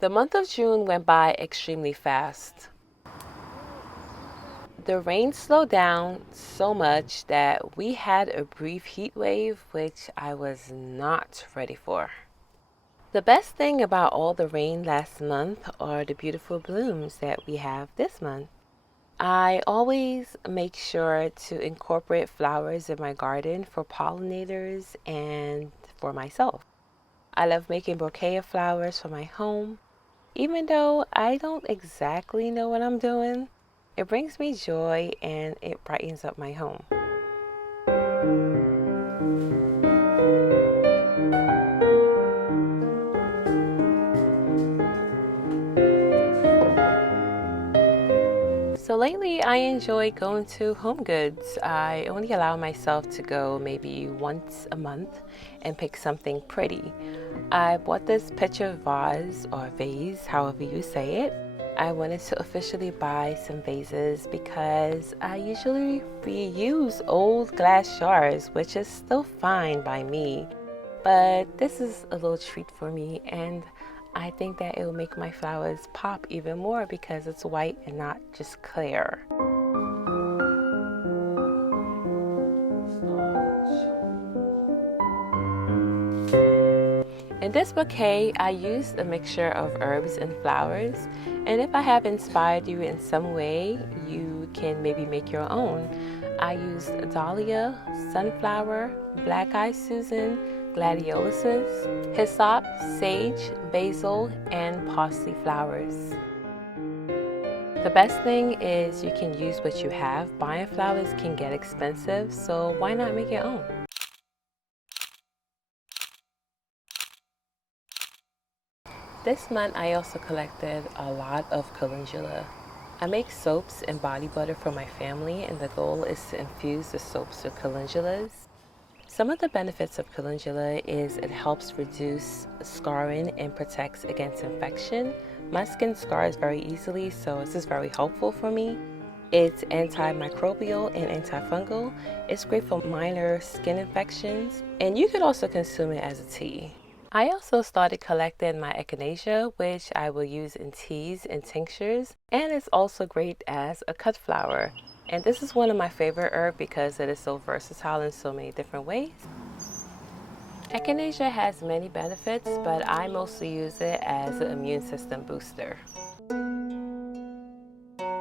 The month of June went by extremely fast. The rain slowed down so much that we had a brief heat wave, which I was not ready for. The best thing about all the rain last month are the beautiful blooms that we have this month. I always make sure to incorporate flowers in my garden for pollinators and for myself. I love making bouquet of flowers for my home. Even though I don't exactly know what I'm doing, it brings me joy and it brightens up my home. So lately I enjoy going to Home Goods. I only allow myself to go maybe once a month and pick something pretty. I bought this picture vase or vase, however you say it. I wanted to officially buy some vases because I usually reuse old glass jars, which is still fine by me. But this is a little treat for me, and I think that it will make my flowers pop even more because it's white and not just clear. In this bouquet, I used a mixture of herbs and flowers, and if I have inspired you in some way, you can maybe make your own. I used dahlia, sunflower, black-eyed Susan, gladioluses, hyssop, sage, basil, and parsley flowers. The best thing is you can use what you have. Buying flowers can get expensive, so why not make your own? This month I also collected a lot of calendula. I make soaps and body butter for my family, and the goal is to infuse the soaps with calendulas. Some of the benefits of calendula is it helps reduce scarring and protects against infection. My skin scars very easily, so this is very helpful for me. It's antimicrobial and antifungal. It's great for minor skin infections, and you could also consume it as a tea. I also started collecting my echinacea, which I will use in teas and tinctures, and it's also great as a cut flower. And this is one of my favorite herbs because it is so versatile in so many different ways. Echinacea has many benefits, but I mostly use it as an immune system booster.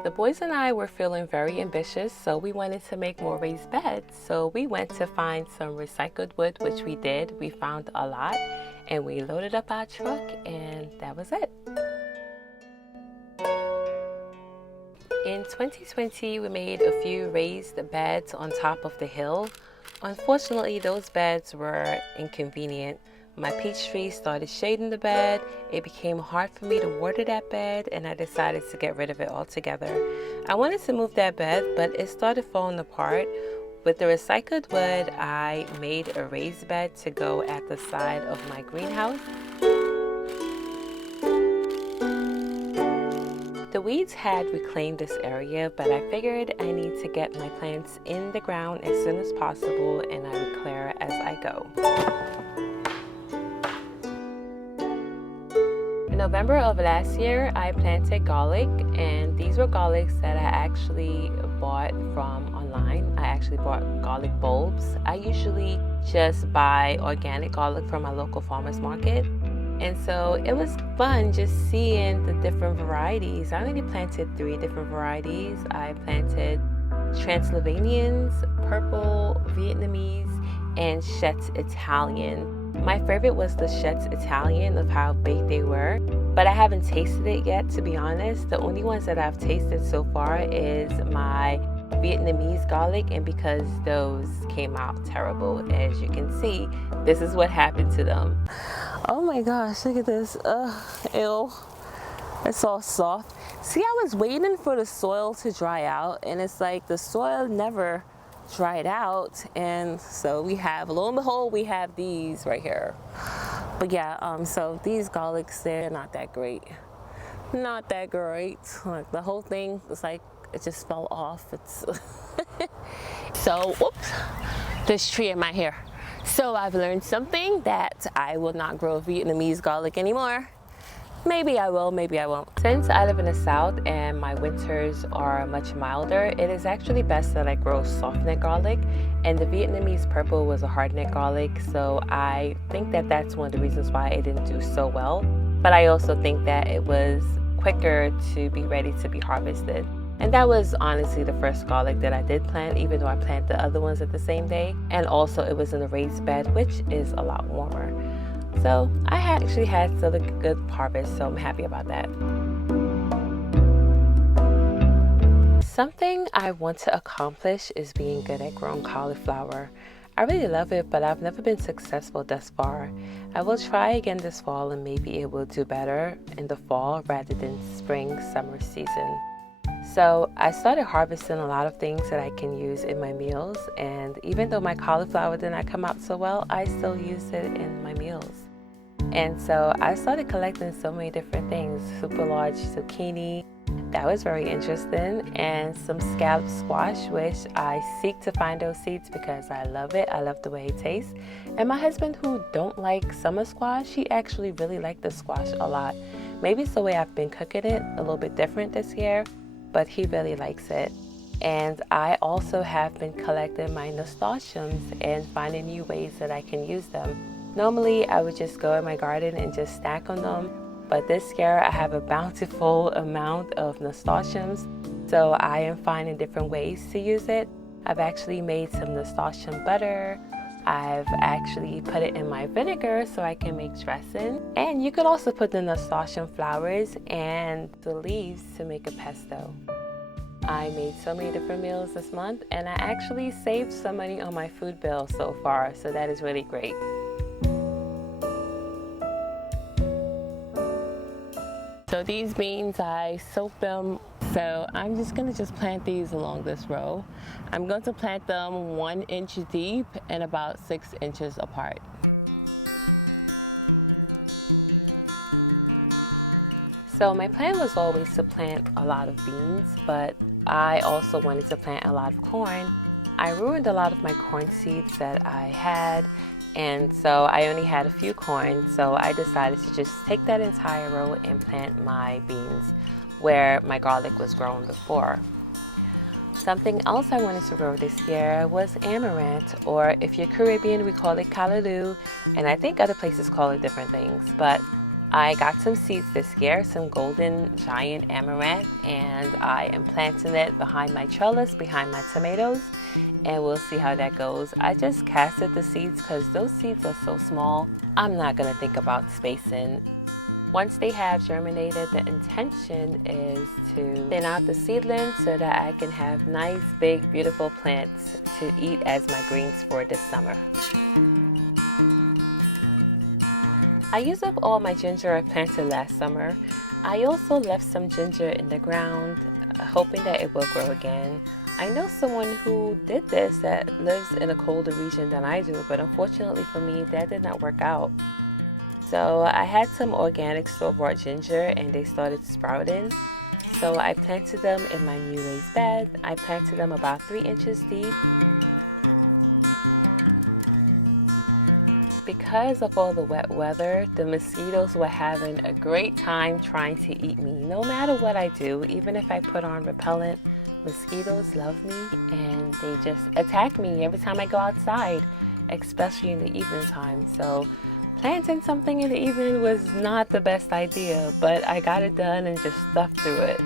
The boys and I were feeling very ambitious, so we wanted to make more raised beds. So we went to find some recycled wood, which we did. We found a lot, and we loaded up our truck, and that was it. In 2020, we made a few raised beds on top of the hill. Unfortunately, those beds were inconvenient. My peach tree started shading the bed. It became hard for me to water that bed, and I decided to get rid of it altogether. I wanted to move that bed, but it started falling apart. With the recycled wood, I made a raised bed to go at the side of my greenhouse. The weeds had reclaimed this area, but I figured I need to get my plants in the ground as soon as possible, and I would clear as I go. In November of last year, I planted garlic, and these were garlics that I actually bought from online. I actually bought garlic bulbs. I usually just buy organic garlic from my local farmer's market. And so it was fun just seeing the different varieties. I only planted 3 different varieties. I planted Transylvanians, purple Vietnamese, and Chet's Italian. My favorite was the Chet's Italian of how big they were, but I haven't tasted it yet, to be honest. The only ones that I've tasted so far is my Vietnamese garlic, and because those came out terrible, as you can see, this is what happened to them. Oh my gosh, look at this. Ew. It's all soft. See, I was waiting for the soil to dry out, and it's like the soil never dried out, and so we have, lo and behold, we have these right here. But yeah, so these garlics, they're not that great. Not that great. Like the whole thing was like, it just fell off. It's so, whoops, this tree in my hair. So I've learned something, that I will not grow Vietnamese garlic anymore. Maybe I will, maybe I won't. Since I live in the South and my winters are much milder, it is actually best that I grow soft neck garlic. And the Vietnamese purple was a hard neck garlic, so I think that that's one of the reasons why it didn't do so well. But I also think that it was quicker to be ready to be harvested. And that was honestly the first garlic that I did plant, even though I planted the other ones at the same day. And also it was in a raised bed, which is a lot warmer. So I actually had still a good harvest, so I'm happy about that. Something I want to accomplish is being good at growing cauliflower. I really love it, but I've never been successful thus far. I will try again this fall and maybe it will do better in the fall rather than spring, summer season. So I started harvesting a lot of things that I can use in my meals, and even though my cauliflower did not come out so well, I still use it in my meals. And so I started collecting so many different things. Super large zucchini, that was very interesting, and some scalloped squash, which I seek to find those seeds because I love it. I love the way it tastes. And my husband, who don't like summer squash, he actually really liked the squash a lot. Maybe it's the way I've been cooking it a little bit different this year, but he really likes it. And I also have been collecting my nasturtiums and finding new ways that I can use them. Normally I would just go in my garden and just snack on them, but this year I have a bountiful amount of nasturtiums, so I am finding different ways to use it. I've actually made some nasturtium butter. I've actually put it in my vinegar so I can make dressing. And you could also put the nasturtium flowers and the leaves to make a pesto. I made so many different meals this month, and I actually saved some money on my food bill so far, so that is really great. So these beans, I soaked them, so I'm just going to plant these along this row. I'm going to plant them 1 inch deep and about 6 inches apart. So my plan was always to plant a lot of beans, but I also wanted to plant a lot of corn. I ruined a lot of my corn seeds that I had, and so I only had a few corn, so I decided to just take that entire row and plant my beans where my garlic was grown before. Something else I wanted to grow this year was amaranth, or if you're Caribbean, we call it callaloo, and I think other places call it different things, but I got some seeds this year, some golden giant amaranth, and I am planting it behind my trellis, behind my tomatoes, and we'll see how that goes. I just casted the seeds because those seeds are so small. I'm not going to think about spacing. Once they have germinated, the intention is to thin out the seedlings so that I can have nice, big, beautiful plants to eat as my greens for this summer. I used up all my ginger I planted last summer. I also left some ginger in the ground, hoping that it will grow again. I know someone who did this that lives in a colder region than I do, but unfortunately for me, that did not work out. So I had some organic store-bought ginger and they started sprouting. So I planted them in my new raised bed. I planted them about 3 inches deep. Because of all the wet weather, the mosquitoes were having a great time trying to eat me. No matter what I do, even if I put on repellent, mosquitoes love me and they just attack me every time I go outside, especially in the evening time. So planting something in the evening was not the best idea, but I got it done and just stuffed through it.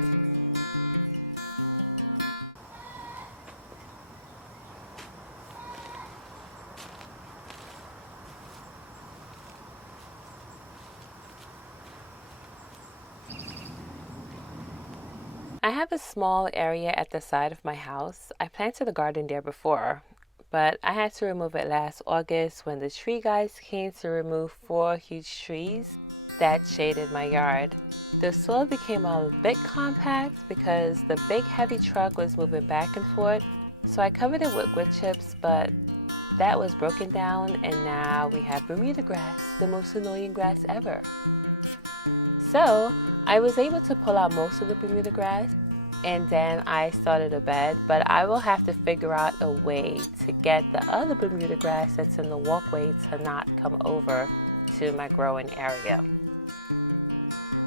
I have a small area at the side of my house. I planted a garden there before, but I had to remove it last August when the tree guys came to remove 4 huge trees that shaded my yard. The soil became a bit compact because the big heavy truck was moving back and forth, so I covered it with wood chips, but that was broken down and now we have Bermuda grass, the most annoying grass ever. So I was able to pull out most of the Bermuda grass and then I started a bed, but I will have to figure out a way to get the other Bermuda grass that's in the walkway to not come over to my growing area.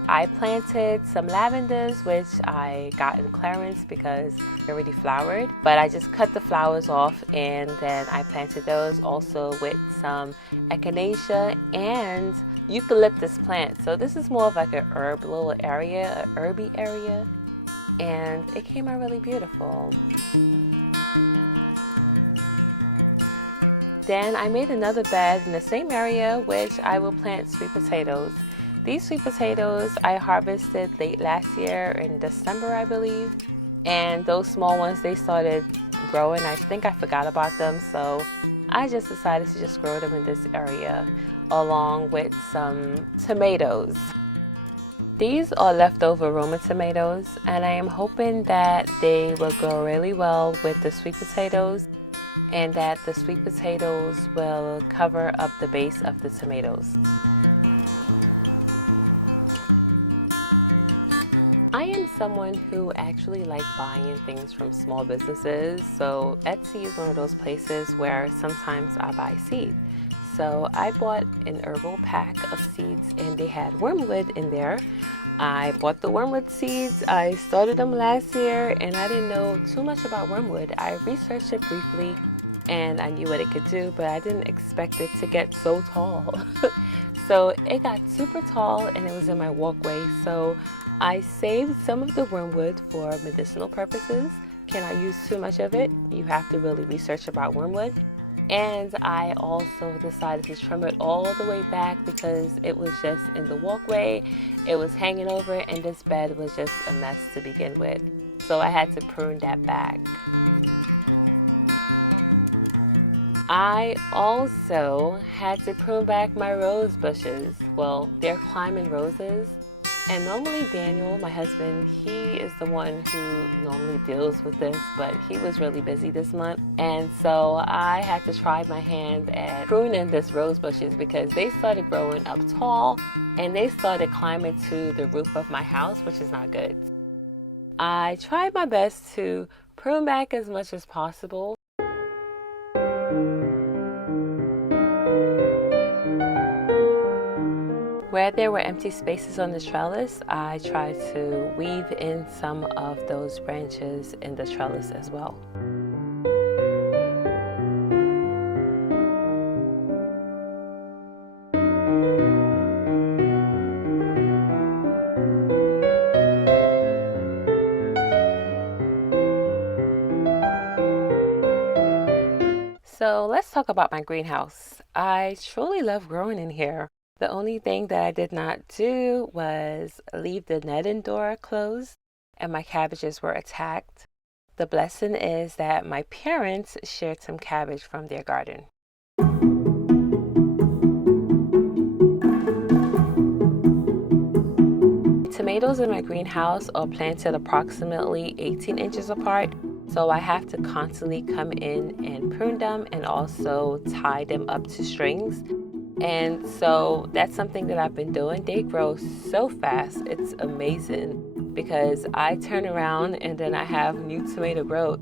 I planted some lavenders, which I got in clearance because they already flowered, but I just cut the flowers off and then I planted those also with some echinacea and eucalyptus plant. So this is more of like an herb little area, a herby area, and it came out really beautiful. Then I made another bed in the same area, which I will plant sweet potatoes. These sweet potatoes I harvested late last year in December, I believe. And those small ones, they started growing. I think I forgot about them, so I just decided to just grow them in this area along with some tomatoes. These are leftover Roma tomatoes, and I am hoping that they will go really well with the sweet potatoes and that the sweet potatoes will cover up the base of the tomatoes. I am someone who actually likes buying things from small businesses, so Etsy is one of those places where sometimes I buy seeds. So I bought an herbal pack of seeds and they had wormwood in there. I bought the wormwood seeds. I started them last year and I didn't know too much about wormwood. I researched it briefly and I knew what it could do, but I didn't expect it to get so tall. So it got super tall and it was in my walkway. So I saved some of the wormwood for medicinal purposes. Cannot use too much of it. You have to really research about wormwood. And I also decided to trim it all the way back because it was just in the walkway. It was hanging over and this bed was just a mess to begin with. So I had to prune that back. I also had to prune back my rose bushes. Well, they're climbing roses. And normally Daniel, my husband, he is the one who normally deals with this, but he was really busy this month. And so I had to try my hand at pruning this rose bushes because they started growing up tall and they started climbing to the roof of my house, which is not good. I tried my best to prune back as much as possible. Where there were empty spaces on the trellis, I tried to weave in some of those branches in the trellis as well. So let's talk about my greenhouse. I truly love growing in here. The only thing that I did not do was leave the netting door closed and my cabbages were attacked. The blessing is that my parents shared some cabbage from their garden. Tomatoes in my greenhouse are planted approximately 18 inches apart, so I have to constantly come in and prune them and also tie them up to strings. And so that's something that I've been doing. They grow so fast. It's amazing because I turn around and then I have new tomato growth.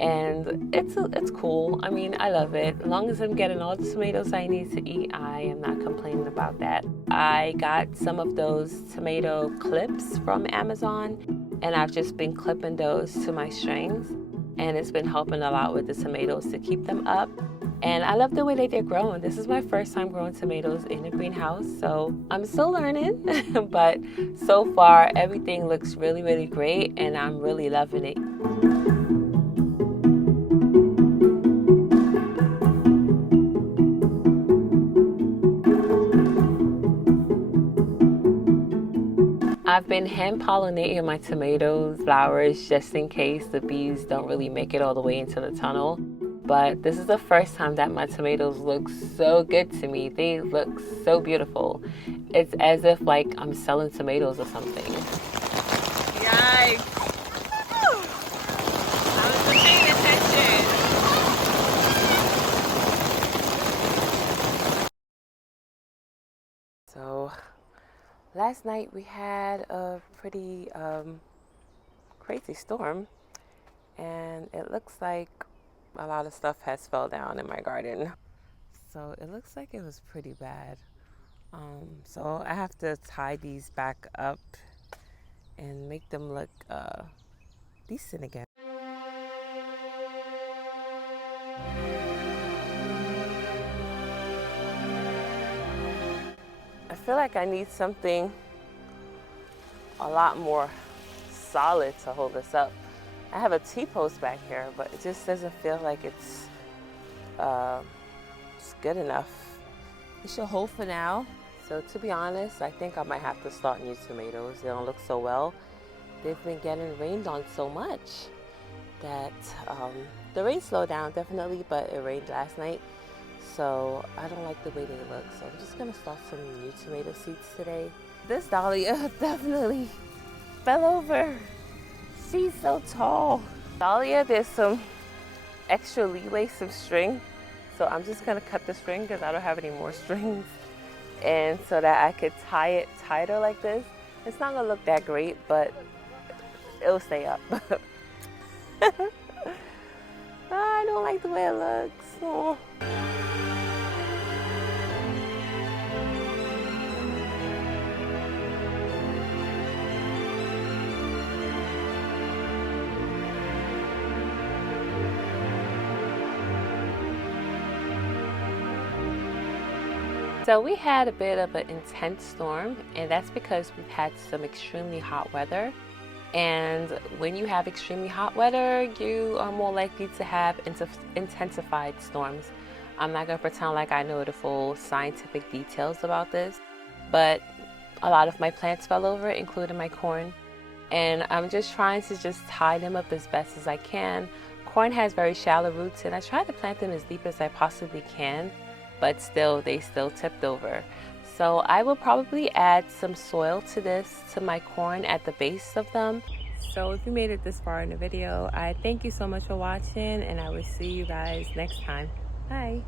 And it's cool. I mean, I love it. As long as I'm getting all the tomatoes I need to eat, I am not complaining about that. I got some of those tomato clips from Amazon and I've just been clipping those to my strings. And it's been helping a lot with the tomatoes to keep them up. And I love the way that they're growing. This is my first time growing tomatoes in a greenhouse, so I'm still learning. But so far, everything looks really, really great, and I'm really loving it. I've been hand pollinating my tomatoes, flowers, just in case the bees don't really make it all the way into the tunnel. But this is the first time that my tomatoes look so good to me. They look so beautiful. It's as if like I'm selling tomatoes or something. Yikes. I wasn't paying attention. So last night we had a pretty crazy storm and it looks like a lot of stuff has fell down in my garden. So it looks like it was pretty bad. So I have to tie these back up and make them look decent again. I feel like I need something a lot more solid to hold this up. I have a T-post back here, but it just doesn't feel like it's good enough. It should hold for now. So to be honest, I think I might have to start new tomatoes. They don't look so well. They've been getting rained on so much that the rain slowed down definitely, but it rained last night. So I don't like the way they look. So I'm just gonna start some new tomato seeds today. This dahlia definitely fell over. She's so tall. Dahlia, there's some extra leeway, some string. So I'm just gonna cut the string because I don't have any more strings. And so that I could tie it tighter like this. It's not gonna look that great, but it'll stay up. I don't like the way it looks. Oh. So we had a bit of an intense storm, and that's because we've had some extremely hot weather. And when you have extremely hot weather, you are more likely to have intensified storms. I'm not going to pretend like I know the full scientific details about this, but a lot of my plants fell over, including my corn. And I'm just trying to just tie them up as best as I can. Corn has very shallow roots, and I try to plant them as deep as I possibly can, but they still tipped over. So I will probably add some soil to my corn at the base of them. So if you made it this far in the video, I thank you so much for watching, and I will see you guys next time. Bye.